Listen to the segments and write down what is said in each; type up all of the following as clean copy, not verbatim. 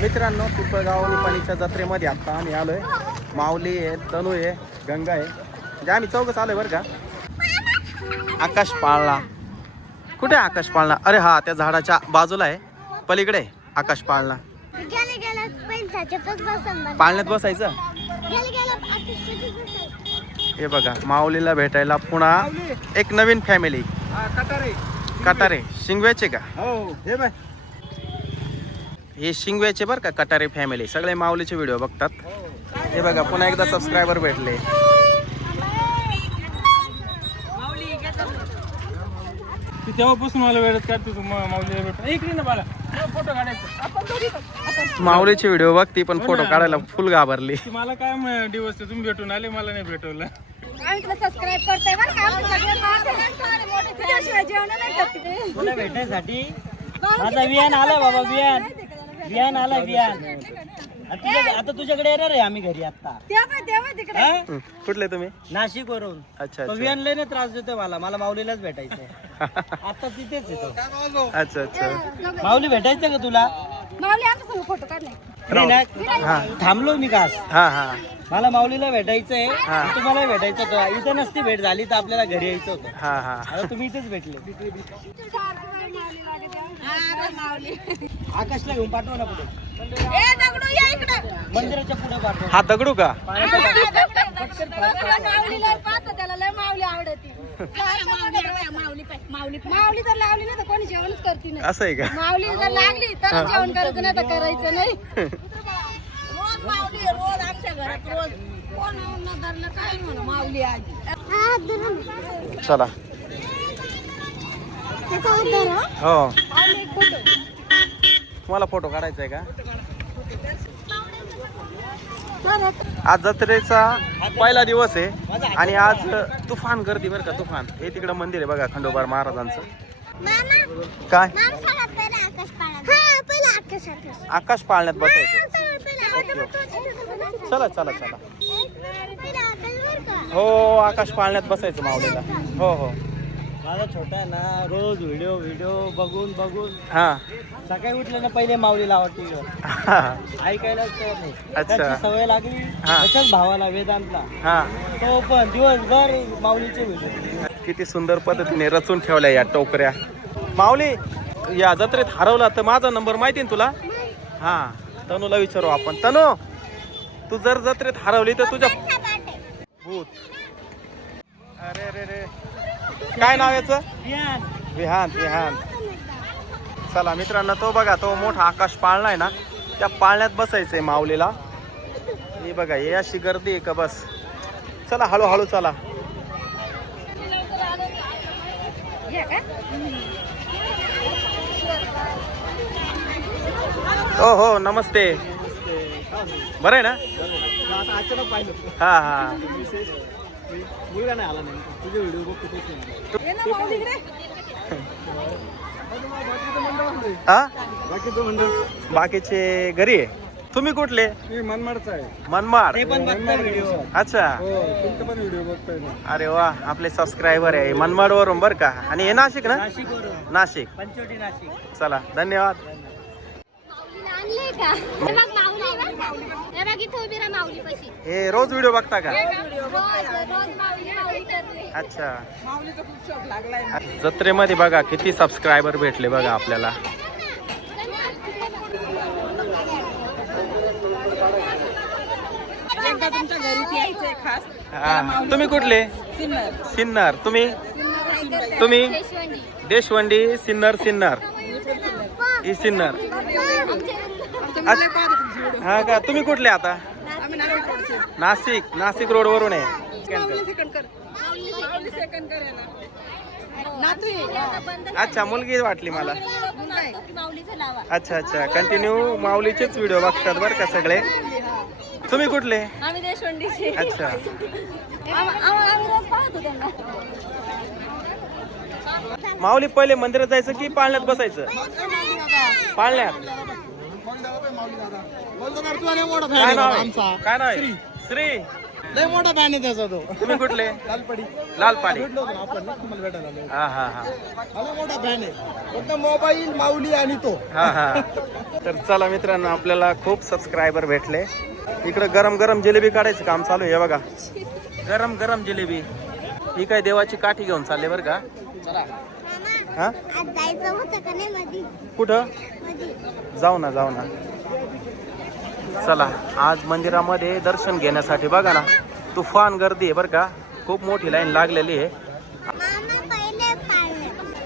मित्रांनो, पिंपळगाव निपाणीच्या जत्रेमध्ये आता आम्ही आलोय. माऊली आहे, तनू आहे, गंगा आहे, म्हणजे आम्ही चौघच आलोय बरं का. आकाश पाळणा कुठे आहे? आकाश पाळणा, अरे हा त्या झाडाच्या बाजूला आहे, पलीकडे आहे आकाश पाळणा. पाळण्यात बसायचं. हे बघा, माऊलीला भेटायला पुन्हा एक नवीन फॅमिली. कटारे शिंगव्याचे का? हे बाय, हे शिंगव्याचे बरं का, कटारे फॅमिली. सगळे माऊलीचे व्हिडिओ बघतात. हे बघा, पुन्हा एकदा सबस्क्रायबर भेटले. तेव्हापासून मला वेळेत काढतो तू माऊलीला भेट. इकडे ना मला फोटो काढायचा. माऊलीचे व्हिडिओ बघती पण फोटो काढायला फुल घाबरली. मला काय दिवस तुम्ही भेटून आले, मला नाही भेटवलं. आम्ही तुला सबस्क्राईब करतोय बरं का. आम्ही सगळे पाहतो. तुझ्याशिवाय जेवण नाही करत ते. तुला भेटायसाठी माझा वियान आला बाबा, वियान आला वियान. आता तुझ्याकडे येणार आहे आम्ही घरी आता. तेव्हा तिकडे कुठले तुम्ही? नाशिक वरून. अच्छा तो वियान लय त्रास देतोय मला माऊलीलाच भेटायचंय. आता तिथेच येतो. अच्छा अच्छा. माऊली भेटायचं का तुला? माऊली आमच्या सोबत फोटो काढले. मी ना थांबलो मी कास. हा हा. मला माऊलीला भेटायचंय, तुम्हाला भेटायचं होतं. इथं नसती भेट झाली तर आपल्याला घरी यायचं होतं. हा हा. आता तुम्ही इथेच भेटले. आकाशला घेऊन पाठवा ना पुढे, मंदिराच्या पुढे पाठवा. हा दगडू का? माऊलीला पाहतो, त्याला लय माऊली आवडती. माऊली जर लावली ना तर कोणी जेवणच करते नाही. असं आहे का? माऊली जर लागली तर जेवण करायचं, नाही तर करायचं नाही. रोज माऊली, रोज आमच्या घरात रोज. कोण धरलं काय म्हणू माऊली आजी. चला. हो, तुम्हाला फोटो काढायचा आहे का? आज जत्रेचा पहिला दिवस आहे आणि आज तुफान गर्दी बरं का, तुफान. हे तिकडं मंदिर आहे बघा, खंडोबार महाराजांचं. काय? आकाश पाळण्यात बसायचं. चला चला चला. हो, आकाश पाळण्यात बसायचं माऊलीला. हो हो. माझा छोटा आहे ना, रोज व्हिडिओ बघून हा. सकाळी उठले ना पहिले माऊलीला आवडते. ऐकायलाच कळत नाही. अच्छा. त्याची सवय लागली त्याच्याच भावाला, वेदांतला. हा. तो पण दिवसभर माऊलीचे व्हिडिओ. किती सुंदर पद्धतीने रचून ठेवल्या या टोकऱ्या. माऊली, या जत्रेत हरवला तर माझा नंबर माहिती ना तुला? हा, तनूला विचारू आपण. तनू, तू जर जत्रेत हरवली तर तुझ्या भूत. अरे अरे रे, काय नाव याचं? विहान. विहान. चला मित्रांनो, तो बघा, तो मोठा आकाश पाळणा आहे ना, त्या पाळण्यात बसायचंय माऊलीला. हे बघा, हे अशी गर्दी आहे का बस. चला हळूहळू चला. हो हो, नमस्ते. बरं आहे ना? अचानक पाहिलं हा हा. मुलगा नाही आला नाही, तुझे व्हिडिओ बघतो. बाकीचे घरी आहे. तुम्ही कुठले? मी मनमाडचा आहे. मनमाड. ते पण बघता व्हिडिओ. अच्छा. हो, तुमचं पण व्हिडिओ बघतोय ना. अरे वा, आपले सबस्क्रायबर आहे मनमाड वरून बरं का. आणि हे नाशिक ना? नाशिक वरून. नाशिक. पंचवटी नाशिक. चला, धन्यवाद. हे रोज व्हिडिओ बघता का? अच्छा. जत्रेमध्ये बघा किती सबस्क्रायबर भेटले बघा आपल्याला. तुमच्या घरीच यायचंय खास. हा. तुम्ही कुठले? सिन्नर. तुम्ही देशवंडी. सिन्नर. ही सिन्नर. हा का? तुम्ही कुठले आता? नाशिक रोड वरून आहे. अच्छा, मुलगी वाटली मला. अच्छा. कंटिन्यू माऊलीचेच व्हिडिओ बघतात बरं का सगळे. तुम्ही कुठले? आम्ही देशवंडीचे. अच्छा. आम्ही रोज पाहतो त्यांना. माऊली, पहिले मंदिरात जायचं की पाळण्यात बसायचं? पाळण्यात. काय नाव आहे? श्री. लय मोठा फॅन आहे त्याचा तो. तुम्ही कुठले? लालपडी लालपाडी. भेटलो होतो ना आपण ना, तुम्हाला भेटायला आलो. हा हा हा मला मोठा फॅन आहे फक्त मोबाईल माऊली आणि तो. हा हा. तर चला मित्रांनो, आपल्याला खूप सबस्क्रायबर भेटले. इकडं गरम गरम जिलेबी काढायचं काम चालू आहे बघा. गरम गरम जिलेबी. ही काय देवाची काठी घेऊन चालले बरं का. हा आज जायचं होतं का नाही मधी कुठं? जाऊ ना जाऊ ना. चला, आज मंदिरामध्ये दर्शन घेण्यासाठी बघा ना तुफान गर्दी आहे बरं का. खूप मोठी लाईन लागलेली आहे.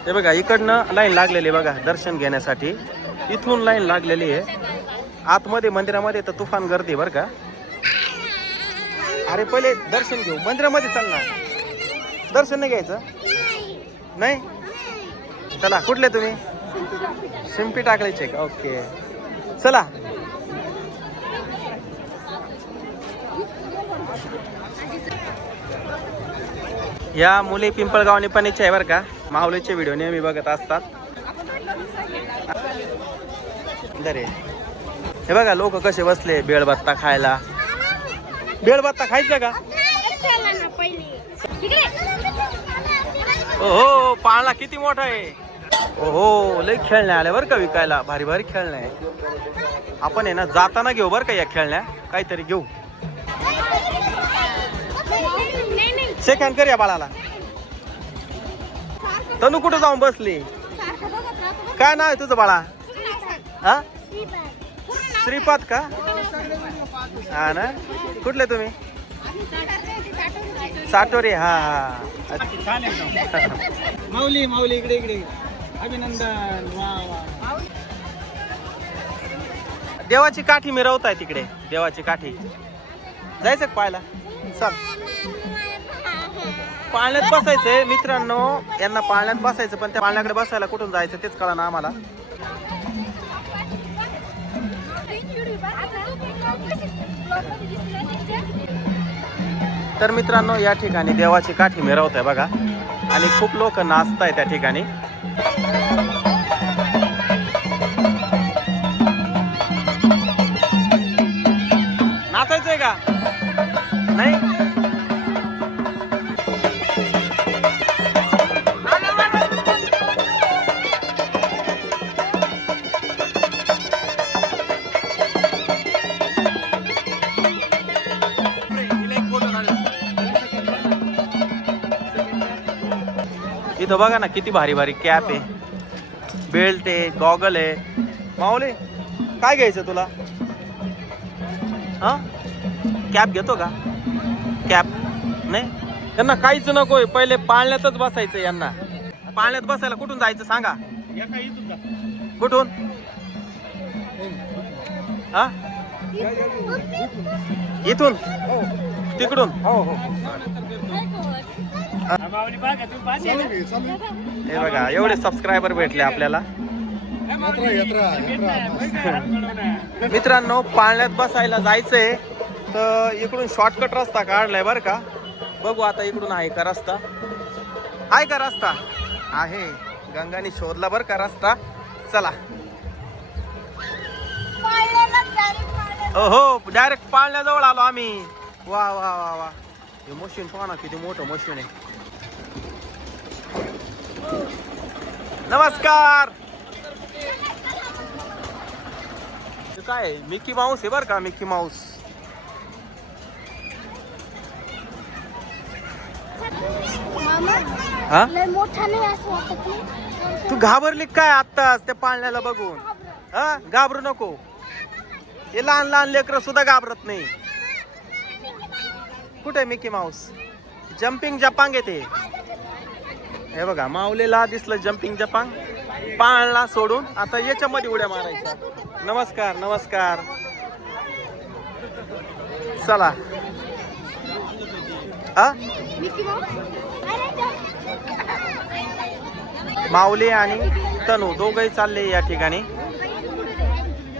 हे बघा इकडनं लाईन लागलेली आहे बघा दर्शन घेण्यासाठी. इथून लाईन लागलेली आहे. आतमध्ये मंदिरामध्ये तर तुफान गर्दी बरं का. अरे पहिले दर्शन घेऊ. मंदिरामध्ये चाल ना. दर्शन नाही घ्यायचं? नाही. चला, कुठले तुम्ही? शिंपी टाकल्याचे का? ओके चला. या मुली पिंपळगाव निपाणीच्या आहे बरं का. माऊलीचे व्हिडिओ नेहमी बघत असतात. दरे हे बघा लोक कसे बसले बेळबत्ता खायला. बेळबत्ता खायचं का? ओहो, पाळणा किती मोठा आहे. ओहो, लय खेळण्या आल्या बरं का विकायला. भारी भारी खेळण्या आहे. आपण आहे ना जाताना घेऊ बरं का या खेळण्या. काहीतरी घेऊ. शेक हँड कर या बाळाला. तनू कुठं जाऊन बसली? काय नाव आहे तुझं बाळा? हा, श्रीपाद का? हा ना. कुठले तुम्ही? साटोरे. हा हा. माऊली माऊली इकडे इकडे. अभिनंदन. वा वा. देवाची काठी मिरवताय तिकडे. देवाची काठी जायचं का पाहायला? चल. पाळण्यात बसायचंय मित्रांनो. यांना पाळण्यात बसायचं, पण त्या पाळण्याकडे बसायला कुठून जायचं तेच कळा ना आम्हाला. तर मित्रांनो, या ठिकाणी देवाची काठी मिरवत आहे बघा. आणि खूप लोक नाचताय त्या ठिकाणी. नाचायचंय का? नाही. इथं बघा ना किती भारी भारी कॅप आहे, बेल्ट आहे, गॉगल आहे. माऊली काय घ्यायचं तुला? हा, कॅप घेतो का? कॅप नाही. त्यांना काहीच नकोय. पहिले पाळण्यातच बसायचं. यांना पाळण्यात बसायला कुठून जायचं सांगा? कुठून? हा, इथून तिकडून. हे बघा एवढे सबस्क्रायबर भेटले आपल्याला. मित्रांनो, पाळण्यात बसायला जायचंय तर इकडून शॉर्टकट रस्ता काढलाय बरं का. बघू आता इकडून आहे का रस्ता. आहे का रस्ता? आहे. गंगाने शोधला बरं का रस्ता. चला. हो, डायरेक्ट पाळण्याजवळ आलो आम्ही. वा वा वा वा. हे मशीन पहा ना किती मोठं मशीन आहे. नमस्कार. काय मिकी माऊस आहे बरं का. Mickey Mouse. हा, मोठा नाही असं वाटत नाही. तू घाबरली काय आत्ताच त्या पाळण्याला बघून? हा, घाबरू नको. हे लहान लहान लेकरं सुद्धा घाबरत नाही. कुठे मिकी माऊस? जम्पिंग जपांग येते. हे बघा माऊलीला दिसलं जम्पिंग जपांग. पाळणा सोडून आता याच्यामध्ये उड्या मारायच्या. नमस्कार नमस्कार. चला. हा, माऊली आणि तनू दोघंही चालले या ठिकाणी.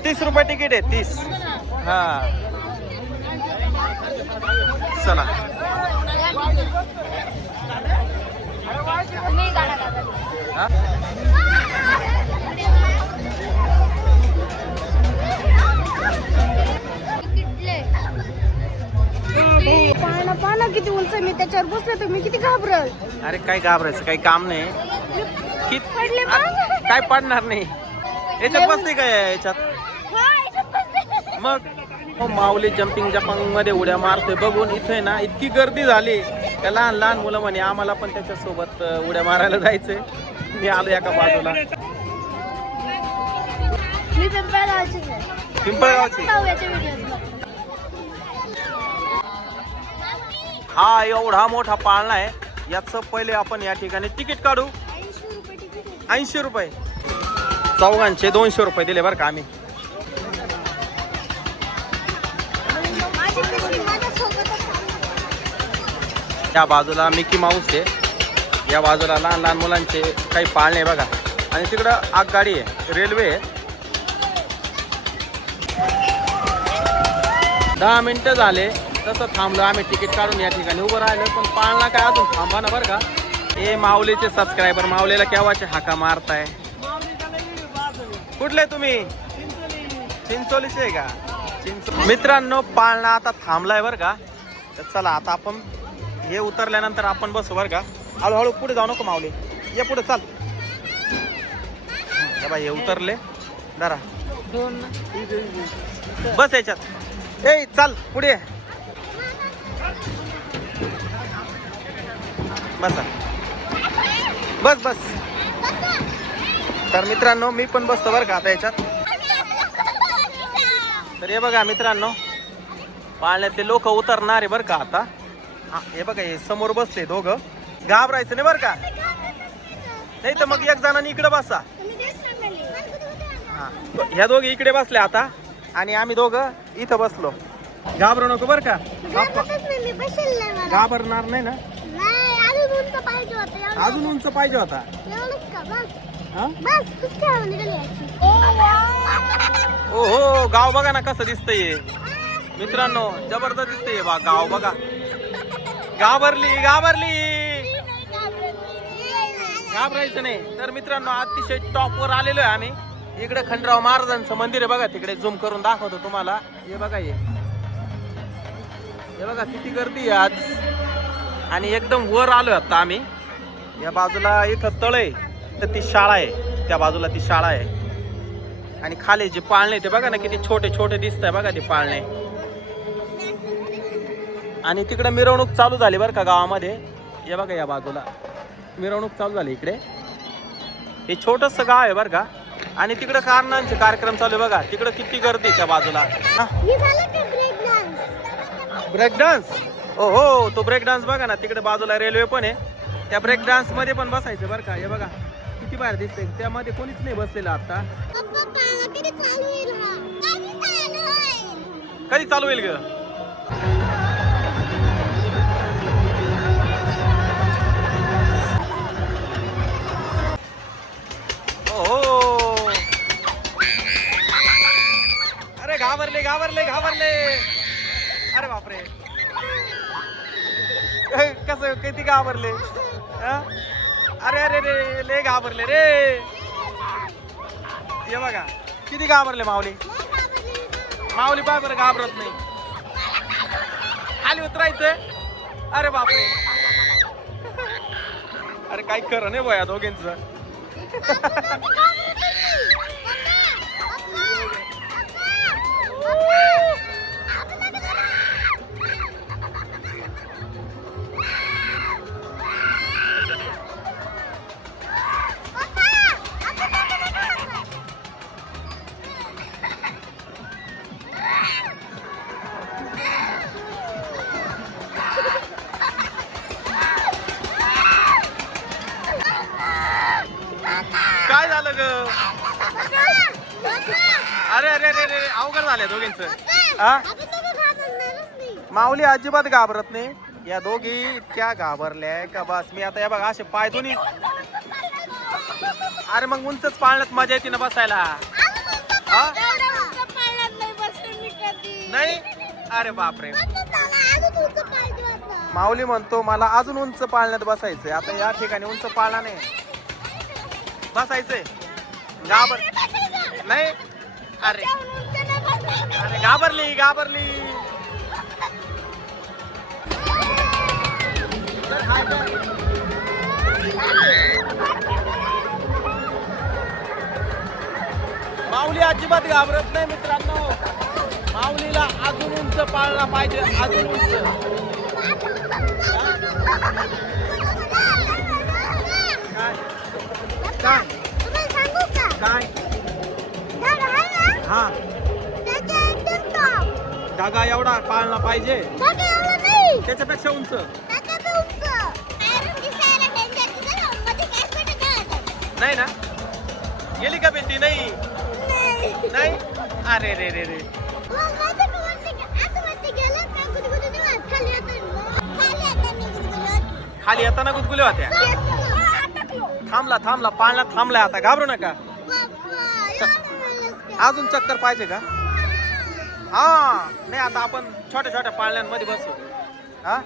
30 रुपये तिकीट आहे. 30. हा, चला. हा? किती उंच मी त्याच्यावर बसले तर मी किती घाबरल. अरे काय घाबरायचं काही काम नाही. पडले मग. काय पडणार नाही. याच्यात बसते काय याच्यात हा, याच्यात बसले. मग हो, माऊली जम्पिंग जपांग मध्ये उड्या मारतोय बघून इथे ना इतकी गर्दी झाली. त्या लहान लहान मुलं म्हणे आम्हाला पण त्याच्यासोबत उड्या मारायला जायचंय. मी आलो एका बाजूला. मी पिंपळगावचीच आहे. पिंपळगावची. पाहुण्याच्या व्हिडिओ. हा एवढा मोठा पाळणा आहे. याचं पहिले आपण या ठिकाणी तिकीट काढू. 80 रुपये तिकीट आहे. 80 रुपये. चौघांचे 200 रुपये दिले बरं का आम्ही. माझी पिशवी माझ्यासोबतच आहे. या बाजूला मिकी माऊस आहे. या बाजूला लहान लहान मुलांचे काही पाळणे आहे बघा. आणि तिकडं आगगाडी आहे, रेल्वे आहे. 10 मिनिटं झाले तसं थांबलो आम्ही तिकीट काढून या ठिकाणी उभं राहिलो. पण पाळणा काय अजून थांबा ना बरं का. हे माऊलीचे सबस्क्रायबर माऊलीला केव्हाचे हाका मारताय. कुठले तुम्ही? चिंचोलीचे आहे का? मित्रांनो पाळणा आता थांबलाय बरं का. तर चला आता आपण हे उतरल्यानंतर आपण बसू बरं का. हळूहळू पुढे जाऊ नको माऊली. ये पुढे चाल. बाई हे उतरले जरा बस याच्यात. ए चाल पुढे बसा. बस बस. तर मित्रांनो मी पण बसतो बरं का आता याच्यात. तर हे बघा मित्रांनो पाळण्यातले लोक उतरणार आहे बरं का आता. हा हे बघा हे समोर बसले दोघं. घाबरायचं नाही बरं का. नाही तर मग एक जणांनी इकडे बसा. हा ह्या दोघी इकडे बसले आता आणि आम्ही दोघं इथं बसलो. घाबरू नको बरं का. मी बसले मला. घाबरणार नाही ना. नाही, अजून उंच पाहिजे होतं. एवढं- अजून उंच पाहिजे होता. एवढंच का? बस. हा बस, कुठं खेळायला निघाली याची? ओ हो गाव बघा ना कसं दिसतंय मित्रांनो. जबरदस्त दिसतंय बा गाव बघा. घाबरली घाबरली. घाबरायचं नाही. तर मित्रांनो अतिशय टॉपवर आलेलो आहे आम्ही. इकडे खंडराव महाराजांचं मंदिर आहे बघा. तिकडे झूम करून दाखवतो तुम्हाला. हे बघा हे बघा किती गर्दी आहे आज. आणि एकदम वर आलोय आता आम्ही. या बाजूला इथं तळ आहे तर ती शाळा आहे. त्या बाजूला ती शाळा आहे. आणि खाली जे पाळणे ते बघा ना किती छोटे छोटे दिसत आहे बघा ते पाळणे. आणि तिकडे मिरवणूक चालू झाली बरं का गावामध्ये. हे बघा या बाजूला मिरवणूक चालू झाली इकडे. हे छोटस गाव आहे बरं का. आणि तिकडे कारणांचे कार्यक्रम चालू आहे बघा. तिकडे किती गर्दी त्या बाजूला. मी झालं का ब्रेक डान्स? Break dance. ओ हो तो ब्रेक डान्स बघा ना तिकडे बाजूला रेल्वे पण आहे. त्या ब्रेक डान्स मध्ये पण बसायचं बरं का. हे बघा किती बाहेर दिसते. त्यामध्ये कोणीच नाही बसलेलं आता. पप्पा, पाळणा कधी चालू होईल हा? कधी चालू होईल? कधी चालू होईल ग. हो अरे घाबरले घाबरले घाबरले. अरे बापरे कसं किती घाबरले. हा? अरे अरे रे लय घाबरले रे. हे बघा किती घाबरले माऊली. माऊली पाय बरं घाबरत नाही. खाली उतरायचं. अरे बापरे. अरे काही खरं नाही बया दोघींचं. काय झालं ग. अरे अरे अरे अरे अवघड झाले दोघींचं. हा माऊली अजिबात घाबरत नाही. या दोघी इतक्या घाबरल्या का बस. मी आता या बघा असे पाय दोन्ही. अरे मग उंचच पाळण्यात मजा येते ना बसायला. हा नाही. अरे बापरे. माऊली म्हणतो मला अजून उंच पाळण्यात बसायचंय. आता या ठिकाणी उंच पाळणा नाही बसायचंय. घाबर नाही. अरे अरे घाबरली घाबरली. काय कर माऊली अजिबात घाबरत नाही मित्रांनो. माऊलीला अजून उंच पाळला पाहिजे, अजून उंच. काय काय तुम्हाला सांगू का काय झाड आहे ना हा त्याच्या एकदम top. धागा एवढा पाळला पाहिजे, झाड एवढं नाही त्याच्यापेक्षा उंच. त्याच्या बी उंच. कारण दिसायला danger दिसलं, मध्ये काय पडतं काय आता? नाही ना, गेली का भीती? नाही नाही. नाही. अरे रे रे रे मग माझं का असं वरती गेलं का गुदगुदी नाही होत, खाली येतं. खाली येताना गुदगुदी होत. खाली येताना गुदगुल्या होत्या. अटकलो. थांबला पाळण्यात थांबलाय आता, घाबरू नका. बाप्पा, एवढं वेळेस का? अजून चक्कर पाहिजे का? हा नाही, आता आपण छोट्या छोट्या पाळण्यांमध्ये बसू. हा